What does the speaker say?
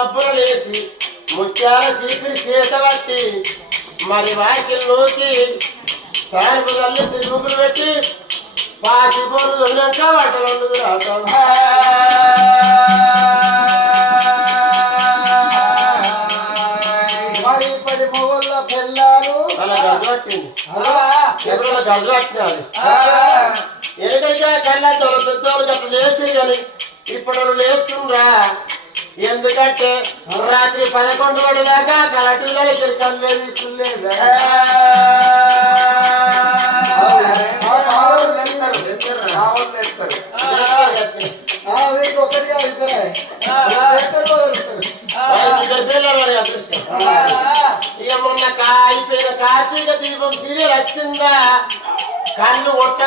మబ్బులు లేచి ముత్యాల చీపిరి చేత పట్టి మరి వాకిల్లోకి సాయంపు తల్లి సిరుగులు పెట్టి పాసిపోరు దొరినాక వాటలు రావటం మరి ఇప్పటి మొగోళ్ళ పిల్లలు అలా గడ్డు పట్టింది ఎదురులో గడ్డు పట్టినారు ఎక్కడికా కళ్ళ పెద్దోళ్ళు అట్లా లేచి కానీ ఇప్పుడు లేస్తుండ్రా ఎందుకంటే రాత్రి 11 గంటల దాకా కలెక్టర్లో ఇక్కడ కళ్ళు తీసుకులేదు ఇద్దరు పిల్లలు మరి అదృష్టం ఇక మొన్న అయిపోయిన కార్తీక దీపం సీరియల్ వచ్చిందా కళ్ళు ఒట్ట